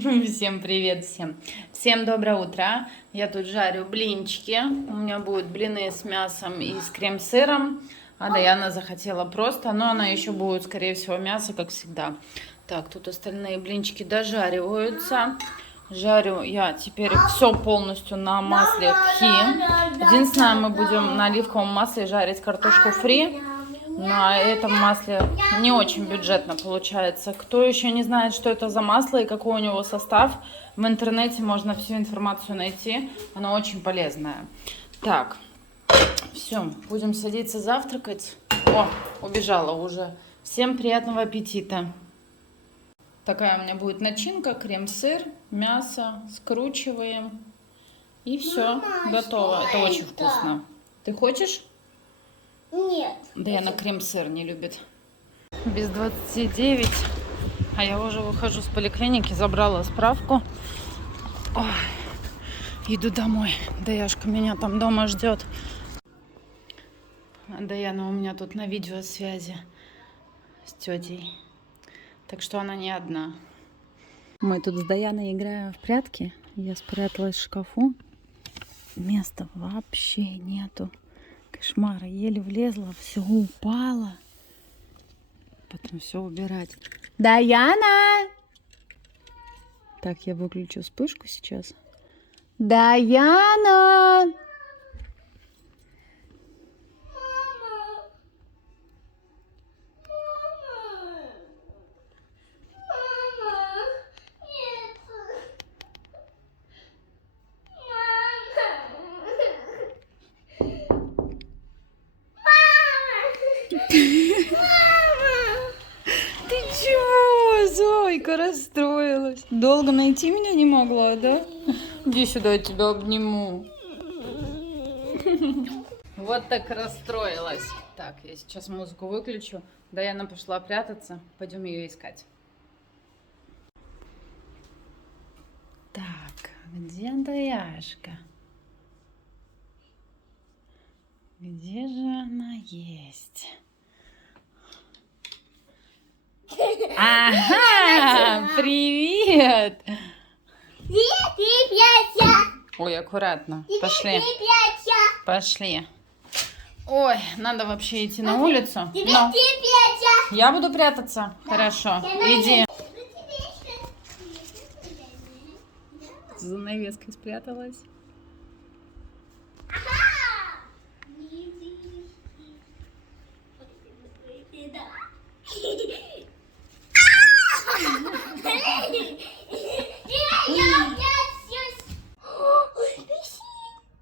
Всем привет всем. Всем доброе утро. Я тут жарю блинчики. У меня будут блины с мясом и с крем-сыром. А Даяна захотела просто, но она еще будет, скорее всего, мясо, как всегда. Так, тут остальные блинчики дожариваются. Жарю я теперь все полностью на масле хи. Единственное, мы будем на оливковом масле жарить картошку фри. На этом масле не очень бюджетно получается. Кто еще не знает, что это за масло и какой у него состав, в интернете можно всю информацию найти. Оно очень полезное. Так, все, будем садиться завтракать. О, убежала уже. Всем приятного аппетита. Такая у меня будет начинка: крем-сыр, мясо, скручиваем. И все, готово. Это очень вкусно. Ты хочешь? Нет. Даяна крем-сыр не любит. Без 29, а я уже выхожу с поликлиники, забрала справку. Ой, иду домой. Даяшка меня там дома ждет. Даяна у меня тут на видеосвязи с тетей. Так что она не одна. Мы тут с Даяной играем в прятки. Я спряталась в шкафу. Места вообще нету. Кошмар, еле влезла, все упало. Потом все убирать. Даяна! Так, я выключу вспышку сейчас. Даяна! Ты чего, Зойка, расстроилась? Долго найти меня не могла, да? Иди сюда, я тебя обниму. Вот так расстроилась. Так, я сейчас музыку выключу. Даяна пошла прятаться. Пойдем ее искать. Так, где Даяшка? Где же она есть? Ага, привет! Ой, аккуратно. Пошли. Пошли. Ой, надо вообще идти на улицу. Но я буду прятаться. Хорошо, иди. За занавеской спряталась.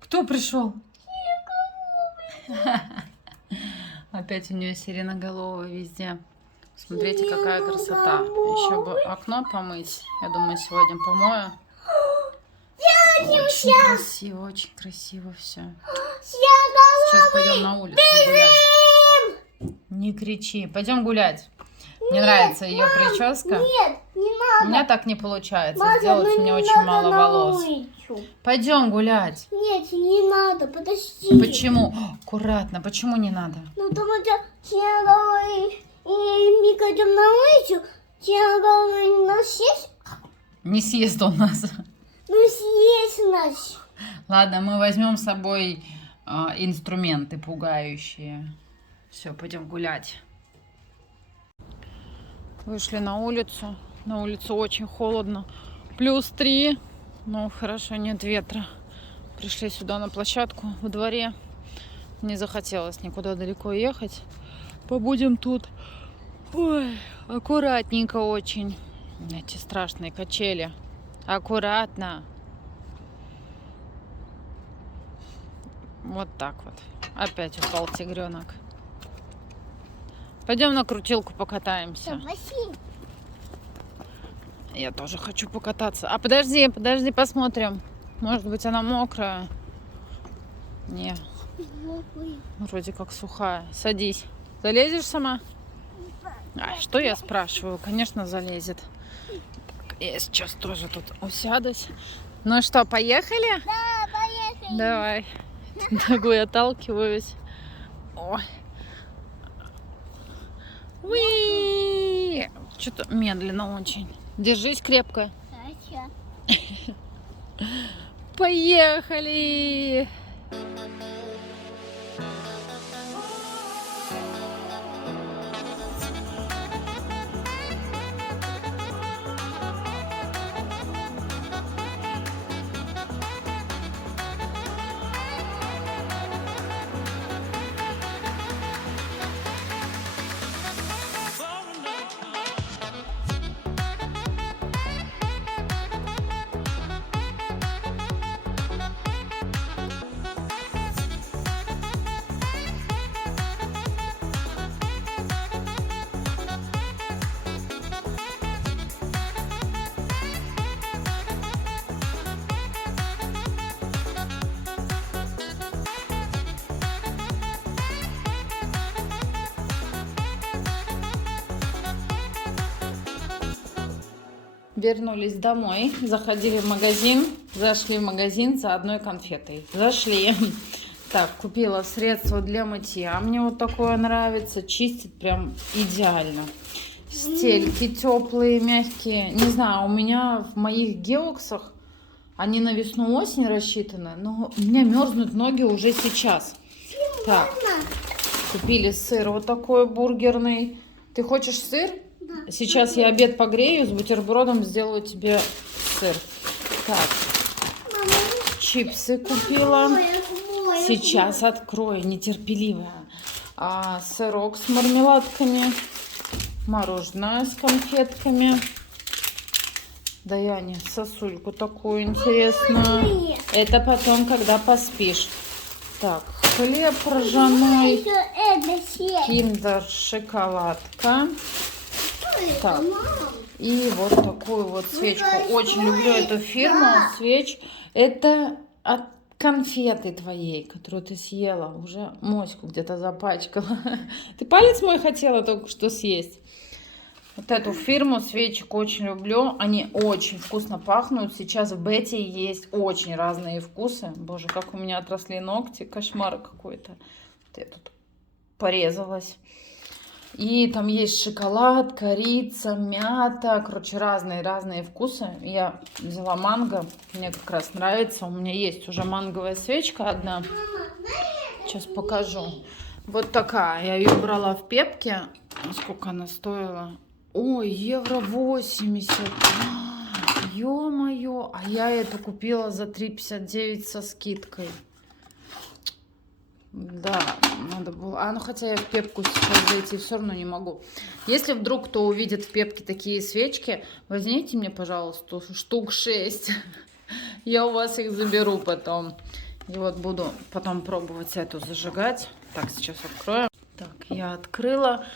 Кто пришел? Опять у нее сиреноголовая везде. Смотрите, какая красота. Еще бы окно помыть. Я думаю, сегодня помою. Очень красиво все. Сейчас пойдем на улицу гулять. Не кричи. Пойдем гулять. Мне нравится ее прическа. Нет, не надо. У меня так не получается. Мама, Сделать мне очень мало волос. Пойдем гулять. Нет, не надо, подожди. Почему? Аккуратно. Почему не надо? Ну, потому что Снеговый и мы пойдем на улицу, Снеговый нас съест. Не съест он нас. Ну, съест нас. Ладно, мы возьмем с собой инструменты пугающие. Все, пойдем гулять. Вышли на улицу. На улице очень холодно. +3. Ну, хорошо, нет ветра. Пришли сюда на площадку во дворе. Не захотелось никуда далеко ехать. Побудем тут. Ой, аккуратненько очень. Эти страшные качели. Аккуратно. Вот так вот. Опять упал тигренок. Пойдем на крутилку покатаемся. Я тоже хочу покататься. А подожди, посмотрим. Может быть, она мокрая. Не, вроде как сухая. Садись. Залезешь сама? А, что я спрашиваю? Конечно, залезет. Так, я сейчас тоже тут усядусь. Ну что, поехали? Да, поехали. Давай. Ногой отталкиваюсь. Ой. Уи! Что-то медленно очень. Держись крепко. Хорошо. я. Поехали! Вернулись домой, заходили в магазин, зашли в магазин за одной конфетой. Зашли. Так, купила средство для мытья. Мне вот такое нравится. Чистит прям идеально. Стельки теплые, мягкие. Не знаю, у меня в моих геоксах они на весну-осень рассчитаны, но у меня мерзнут ноги уже сейчас. Так, купили сыр вот такой бургерный. Ты хочешь сыр? Сейчас я обед погрею, с бутербродом сделаю тебе сыр. Так, чипсы купила. Сейчас открою, нетерпеливая. Сырок с мармеладками, мороженое с конфетками. Даяне сосульку такую интересную. Это потом, когда поспишь. Так, хлеб ржаной, киндер шоколадка. Так, и вот такую вот свечку. Очень люблю эту фирму, свеч. Это от конфеты твоей, которую ты съела. Уже моську где-то запачкала. Ты палец мой хотела только что съесть. Вот эту фирму свечек очень люблю. Они очень вкусно пахнут. Сейчас в Бете есть очень разные вкусы. Боже, как у меня отросли ногти. Кошмар какой-то. Вот я тут порезалась. И там есть шоколад, корица, мята. Короче, разные вкусы. Я взяла манго. Мне как раз нравится. У меня есть уже манговая свечка одна. Сейчас покажу. Вот такая. Я ее брала в Пепке. Сколько она стоила? Ой, евро 80. Ё-моё. А я это купила за 3,59 со скидкой. Да, надо было. Ну хотя я в Пепку сейчас зайти все равно не могу. Если вдруг кто увидит в Пепке такие свечки, возьмите мне, пожалуйста, штук 6. Я у вас их заберу потом. И вот буду потом пробовать эту зажигать. Так, сейчас открою. Так, я открыла.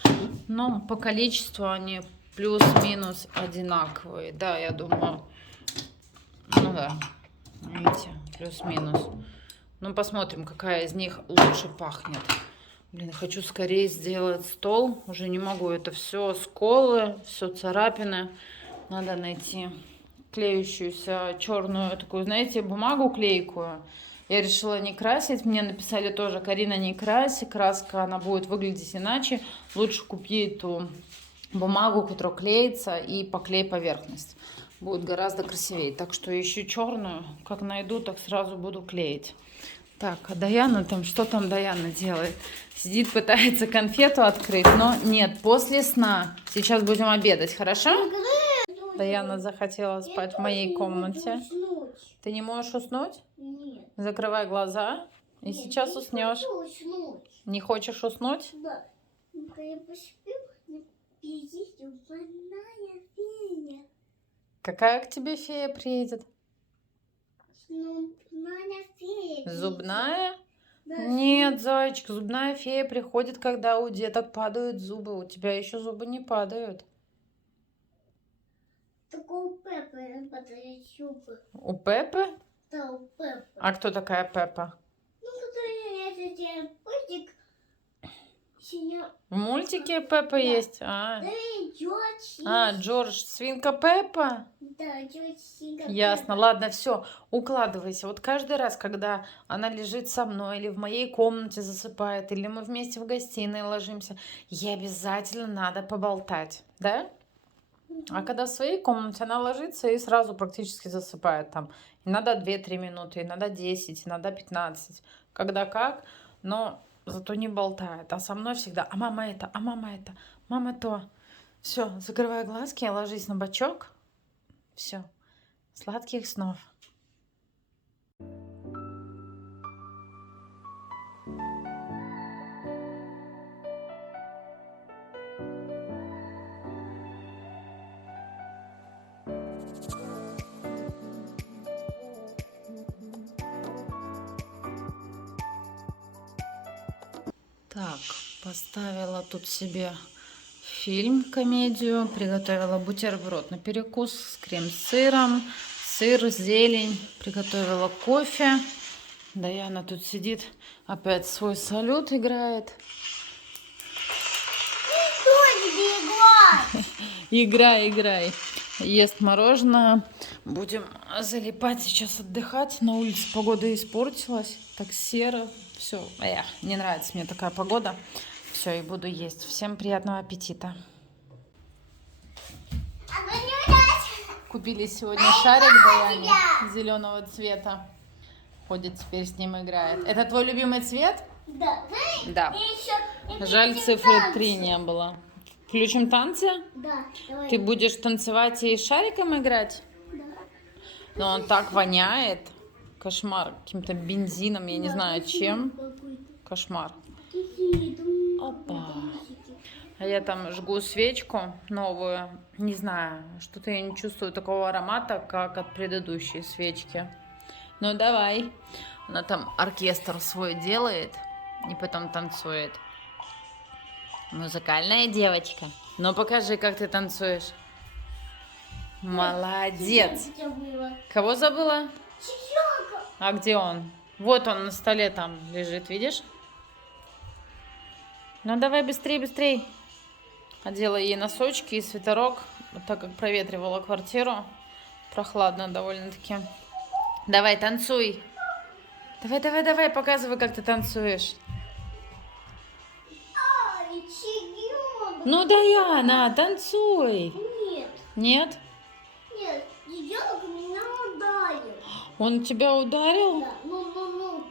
Но по количеству они плюс-минус одинаковые. Да, я думаю. Ну да, видите, плюс-минус. Ну, посмотрим, какая из них лучше пахнет. Блин, хочу скорее сделать стол. Уже не могу. Это все сколы, все царапины. Надо найти клеющуюся черную такую, знаете, бумагу клейкую. Я решила не красить. Мне написали тоже: Карина, не краси. Краска, она будет выглядеть иначе. Лучше купи эту бумагу, которая клеится, и поклей поверхность. Будет гораздо красивее. Так что ищу черную. Как найду, так сразу буду клеить. Так, а Даяна там, что там Даяна делает? Сидит, пытается конфету открыть, но нет, после сна. Сейчас будем обедать, хорошо? Даяна захотела спать в моей комнате. Ты не можешь уснуть? Нет. Закрывай глаза, и сейчас уснешь. Не хочешь уснуть? Да. Я посплю, приедет зубная фея. Какая к тебе фея приедет? Зубная фея. Зубная? Да. Нет, зайчик, зубная фея приходит, когда у деток падают зубы. У тебя еще зубы не падают. Только у Пеппы падают зубы. У Пеппы? Да, у Пеппы. А кто такая Пеппа? Ну, который это пультик. В мультике Пеппа есть? Да, и Джордж. Джордж, свинка Пеппа? Да, Джордж, свинка Ясно. Пеппа. Ладно, все, укладывайся. Вот каждый раз, когда она лежит со мной или в моей комнате засыпает, или мы вместе в гостиной ложимся, ей обязательно надо поболтать. Да? А когда в своей комнате, она ложится и сразу практически засыпает там. Иногда 2-3 минуты, иногда 10, иногда 15. Когда как, но зато не болтает. А со мной всегда, а мама это, а мама это, мама то. Все, закрывай глазки, ложись на бочок. Все, сладких снов. Так, поставила тут себе фильм, комедию, приготовила бутерброд на перекус с крем-сыром, сыр, зелень, приготовила кофе. Даяна тут сидит, опять свой салют играет. Что тебе играть? Играй. Ест мороженое. Будем залипать сейчас отдыхать. На улице погода испортилась. Так серо. Все. Не нравится мне такая погода. Все, и буду есть. Всем приятного аппетита. Купили сегодня шарик Даяне зеленого цвета. Ходит теперь с ним играет. Это твой любимый цвет? Да. Да. И еще, Жаль, цифры 3 не было. Включим танцы? Да, давай. Ты будешь танцевать и шариком играть? Да. Но он так воняет. Кошмар. Каким-то бензином, я не знаю чем. Кошмар. Опа. А я там жгу свечку новую. Не знаю, что-то я не чувствую такого аромата, как от предыдущей свечки. Ну давай. Она там оркестр свой делает и потом танцует. Музыкальная девочка. Ну покажи, как ты танцуешь. Молодец. Кого забыла? Чеченка. А где он? Вот он на столе там лежит, видишь? Ну давай быстрее, быстрее. Одела ей носочки и свитерок, так как проветривала квартиру. Прохладно довольно-таки. Давай, танцуй. Давай, давай, давай, показывай, как ты танцуешь. Ай, чегенок. Ну, Даяна, танцуй. Нет, Нет? нет, чегенок меня ударил. Он тебя ударил? Да, ну.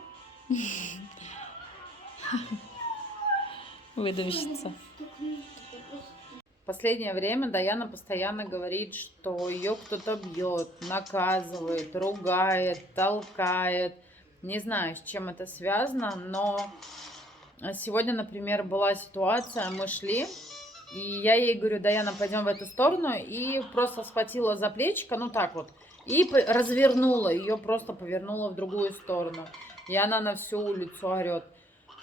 Выдавщица. В последнее время Даяна постоянно говорит, что ее кто-то бьет, наказывает, ругает, толкает. Не знаю, с чем это связано, но сегодня, например, была ситуация, мы шли, и я ей говорю: Даяна, пойдем в эту сторону, и просто схватила за плечико, ну так вот, и развернула, ее просто повернула в другую сторону. И она на всю улицу орет: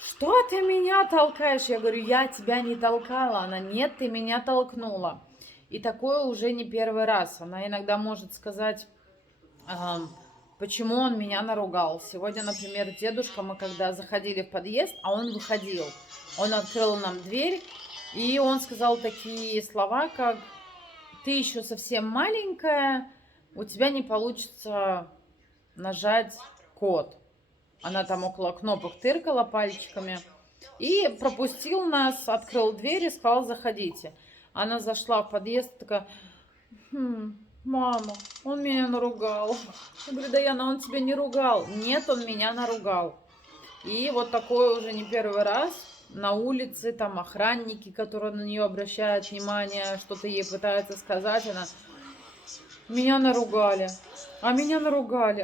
что ты меня толкаешь? Я говорю: я тебя не толкала. Она: нет, ты меня толкнула. И такое уже не первый раз. Она иногда может сказать, почему он меня наругал. Сегодня, например, дедушка, мы когда заходили в подъезд, а он выходил. Он открыл нам дверь, и он сказал такие слова, как: ты еще совсем маленькая, у тебя не получится нажать код. Она там около кнопок тыркала пальчиками. И пропустил нас, открыл дверь и сказал: заходите. Она зашла в подъезд, такая: мама, он меня наругал. Я говорю: Даяна, он тебя не ругал. Нет, он меня наругал. И вот такое уже не первый раз. На улице там охранники, которые на нее обращают внимание, что-то ей пытаются сказать. Она: меня наругали, а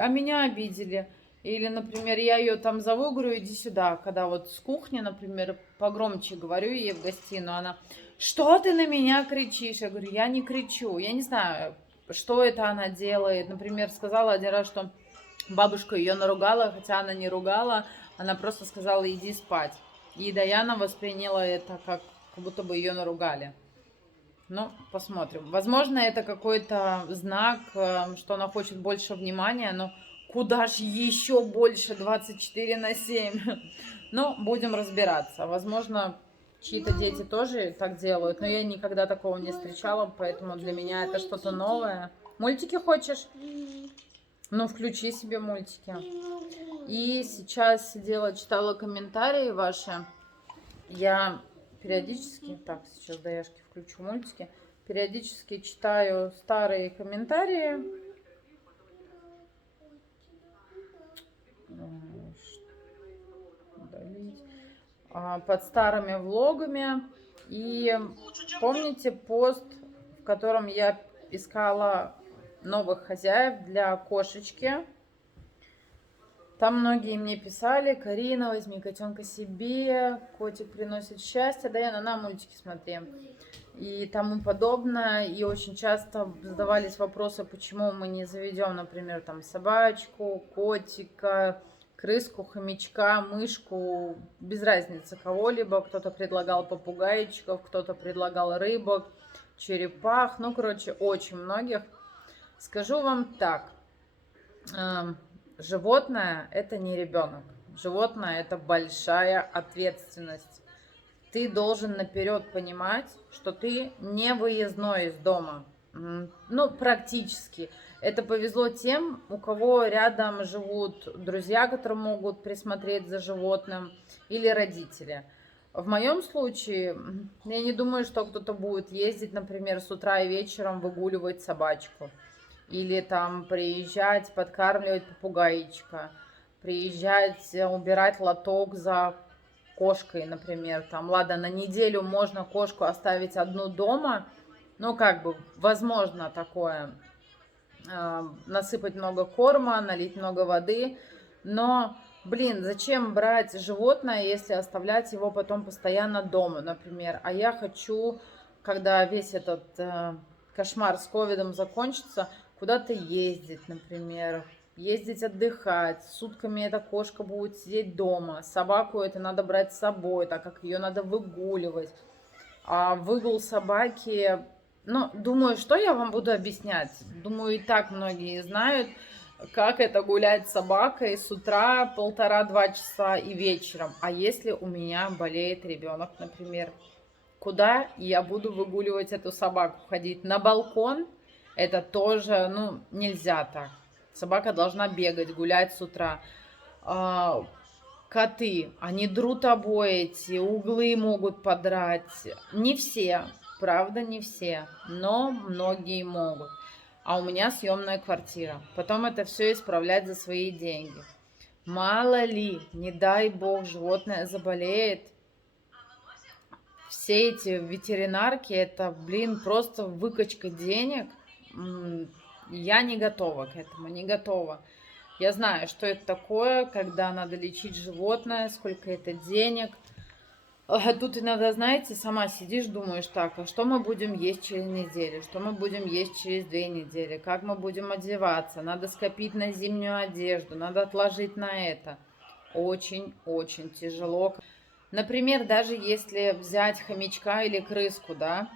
меня обидели. Или, например, я ее там зову, говорю: иди сюда. Когда вот с кухни, например, погромче говорю ей в гостиную, она: что ты на меня кричишь? Я говорю: я не кричу. Я не знаю, что это она делает. Например, сказала один раз, что бабушка ее наругала, хотя она не ругала. Она просто сказала: иди спать. И Даяна восприняла это как будто бы ее наругали. Ну, посмотрим. Возможно, это какой-то знак, что она хочет больше внимания, но куда же еще больше 24/7? Ну, будем разбираться. Возможно, чьи-то дети тоже так делают, но я никогда такого не встречала, поэтому для меня это что-то новое. Мультики хочешь? Ну, включи себе мультики. И сейчас сидела, читала комментарии ваши. Я периодически, так, сейчас Даяшке включу мультики. Периодически читаю старые комментарии. Удалить. Под старыми влогами. И помните пост, в котором я искала новых хозяев для кошечки? Там многие мне писали: Карина, возьми котенка себе, котик приносит счастье. Даяна, на мультики смотри. И тому подобное. И очень часто задавались вопросы, почему мы не заведем, например, там собачку, котика, крыску, хомячка, мышку, без разницы кого-либо. Кто-то предлагал попугайчиков, кто-то предлагал рыбок, черепах. Ну, короче, очень многих. Скажу вам так. Животное – это не ребенок. Животное – это большая ответственность. Ты должен наперед понимать, что ты не выездной из дома. Ну, практически. Это повезло тем, у кого рядом живут друзья, которые могут присмотреть за животным, или родители. В моем случае, я не думаю, что кто-то будет ездить, например, с утра и вечером выгуливать собачку. Или там приезжать, подкармливать попугайчика. Приезжать, убирать лоток за кошкой, например. Там, ладно, на неделю можно кошку оставить одну дома. Ну, как бы, возможно такое. Насыпать много корма, налить много воды. Но, блин, зачем брать животное, если оставлять его потом постоянно дома, например? А я хочу, когда весь этот кошмар с ковидом закончится, куда-то ездить, например, ездить отдыхать. Сутками эта кошка будет сидеть дома. Собаку это надо брать с собой, так как ее надо выгуливать. А выгул собаки... Ну, думаю, что я вам буду объяснять? Думаю, и так многие знают, как это гулять с собакой с утра 1,5-2 часа и вечером. А если у меня болеет ребенок, например, куда я буду выгуливать эту собаку? Ходить на балкон? Это тоже, ну, нельзя так. Собака должна бегать, гулять с утра. Коты, они друт обои эти, углы могут подрать. Не все, правда, не все, но многие могут. А у меня съемная квартира. Потом это все исправлять за свои деньги. Мало ли, не дай бог, животное заболеет. Все эти ветеринарки, это, блин, просто выкачка денег. Я не готова к этому, не готова. Я знаю, что это такое, когда надо лечить животное, сколько это денег. А тут иногда, знаете, сама сидишь, думаешь, так, а что мы будем есть через неделю, что мы будем есть через 2 недели, как мы будем одеваться, надо скопить на зимнюю одежду, надо отложить на это. Очень-очень тяжело. Например, даже если взять хомячка или крыску, да,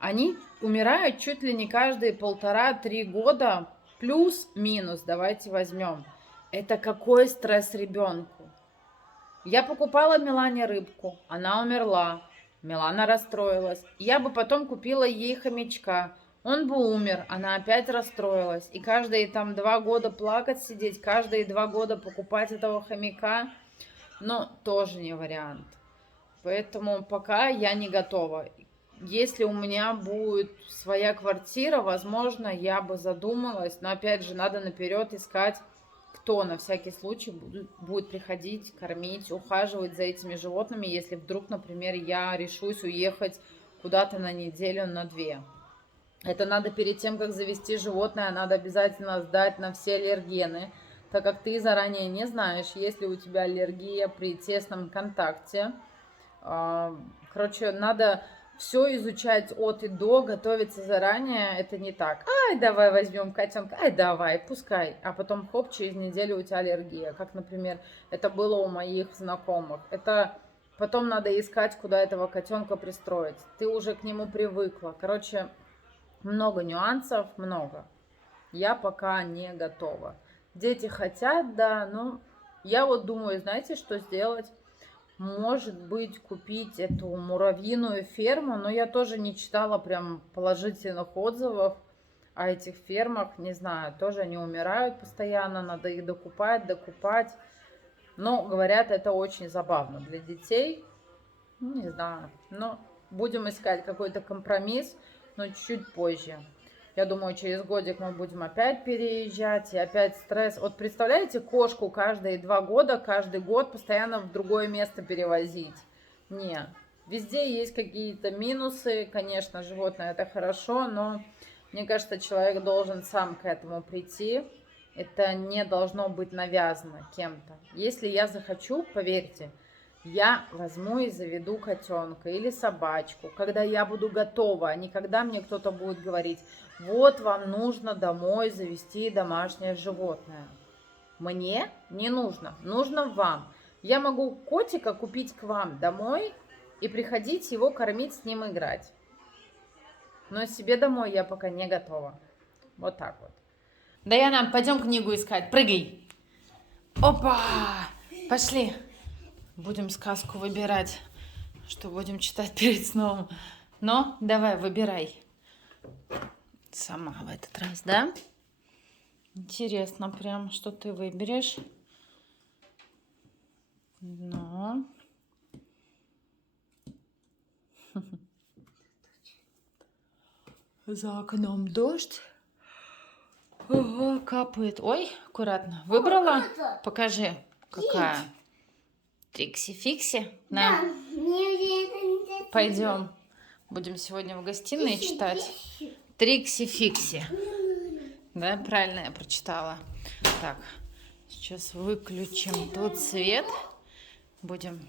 они умирают чуть ли не каждые 1,5-3 года, плюс-минус, давайте возьмем. Это какой стресс ребенку? Я покупала Милане рыбку, она умерла, Милана расстроилась. Я бы потом купила ей хомячка, он бы умер, она опять расстроилась. И каждые там 2 года плакать сидеть, каждые 2 года покупать этого хомяка, но тоже не вариант. Поэтому пока я не готова. Если у меня будет своя квартира, возможно, я бы задумалась. Но опять же, надо наперед искать, кто на всякий случай будет приходить, кормить, ухаживать за этими животными, если вдруг, например, я решусь уехать куда-то на неделю, на 2. Это надо перед тем, как завести животное, надо обязательно сдать на все аллергены, так как ты заранее не знаешь, есть ли у тебя аллергия при тесном контакте. Короче, надо все изучать от и до, готовиться заранее. Это не так. Ай, давай возьмем котенка, ай, давай, пускай. А потом, хоп, через неделю у тебя аллергия. Как, например, это было у моих знакомых. Это потом надо искать, куда этого котенка пристроить. Ты уже к нему привыкла. Короче, много нюансов, много. Я пока не готова. Дети хотят, да, но я вот думаю, знаете, что сделать? Может быть, купить эту муравьиную ферму, но я тоже не читала прям положительных отзывов о этих фермах. Не знаю, тоже они умирают постоянно, надо их докупать. Но, говорят, это очень забавно для детей. Не знаю, но будем искать какой-то компромисс. но чуть позже. Я думаю, через годик мы будем опять переезжать, и опять стресс. Вот представляете, кошку каждые 2 года, каждый год постоянно в другое место перевозить? Не, везде есть какие-то минусы. Конечно, животное это хорошо, но мне кажется, человек должен сам к этому прийти. Это не должно быть навязано кем-то. Если я захочу, поверьте, я возьму и заведу котенка или собачку, когда я буду готова, а не когда мне кто-то будет говорить, вот вам нужно домой завести домашнее животное. Мне не нужно, нужно вам. Я могу котика купить к вам домой и приходить его кормить, с ним играть. Но себе домой я пока не готова. Вот так вот. Даяна, пойдем книгу искать, прыгай. Опа, пошли. Будем сказку выбирать, что будем читать перед сном. Но давай, выбирай. Сама в этот раз, да? Интересно прям, что ты выберешь. Ну. За окном дождь. Ого, капает. Ой, аккуратно. Выбрала? Покажи, какая. Трикси-фикси? Да, На. мне уже это интересно. Пойдем. Будем сегодня в гостиной читать. Трикси-фикси. Да, правильно я прочитала. Так, сейчас выключим тут свет. Будем...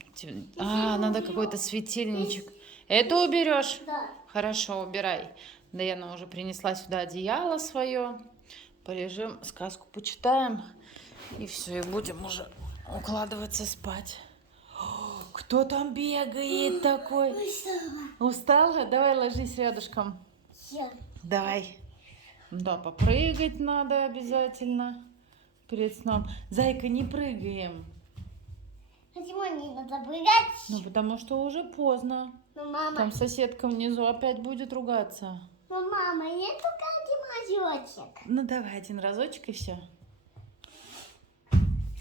надо какой-то светильничек. Это уберешь? Да. Хорошо, убирай. Даяна уже принесла сюда одеяло свое. Полежим, сказку почитаем. И все, и будем уже укладываться спать. О, кто там бегает такой? Устала? Давай ложись рядышком. Я. Давай. Да, попрыгать надо обязательно перед сном. Зайка, не прыгаем. Почему не надо прыгать? Ну, потому что уже поздно. Ну, мама, Там соседка внизу опять будет ругаться. ну, мама, я только один разочек. Ну, давай один разочек и все.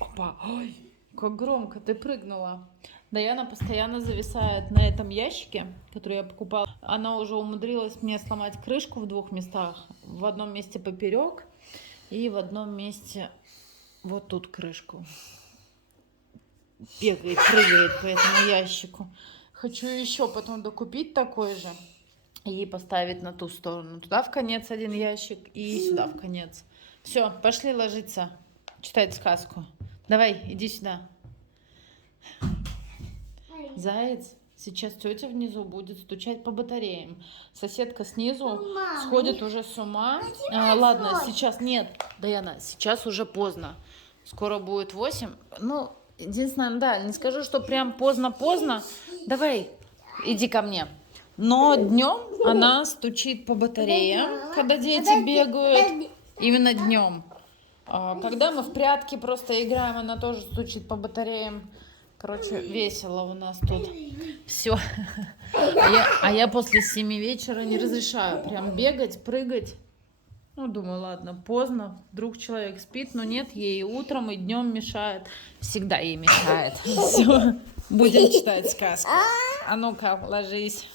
Опа, ой, как громко ты прыгнула. Даяна постоянно зависает на этом ящике, который я покупала. Она уже умудрилась мне сломать крышку в 2 местах. В одном месте поперек и в одном месте вот тут крышку. Бегает, прыгает по этому ящику. Хочу еще потом докупить такой же и поставить на ту сторону. Туда в конец один ящик и сюда в конец. Все, пошли ложиться, читать сказку. Давай, иди сюда. Заяц, сейчас тетя внизу будет стучать по батареям. Соседка снизу Мама, сходит уже с ума. Ладно, сейчас нет, Даяна, сейчас уже поздно. Скоро будет 8. Ну, единственное, да, не скажу, что прям поздно-поздно. Давай, иди ко мне. Но днем она стучит по батареям, когда дети бегают. Именно днем. Когда мы в прятки просто играем, она тоже стучит по батареям. Короче, весело у нас тут. Все. А я после 7 вечера не разрешаю прям бегать, прыгать. Ну, думаю, ладно, поздно. Вдруг человек спит, но нет, ей и утром, и днем мешает. Всегда ей мешает. Все. Будем читать сказку. А ну-ка, ложись.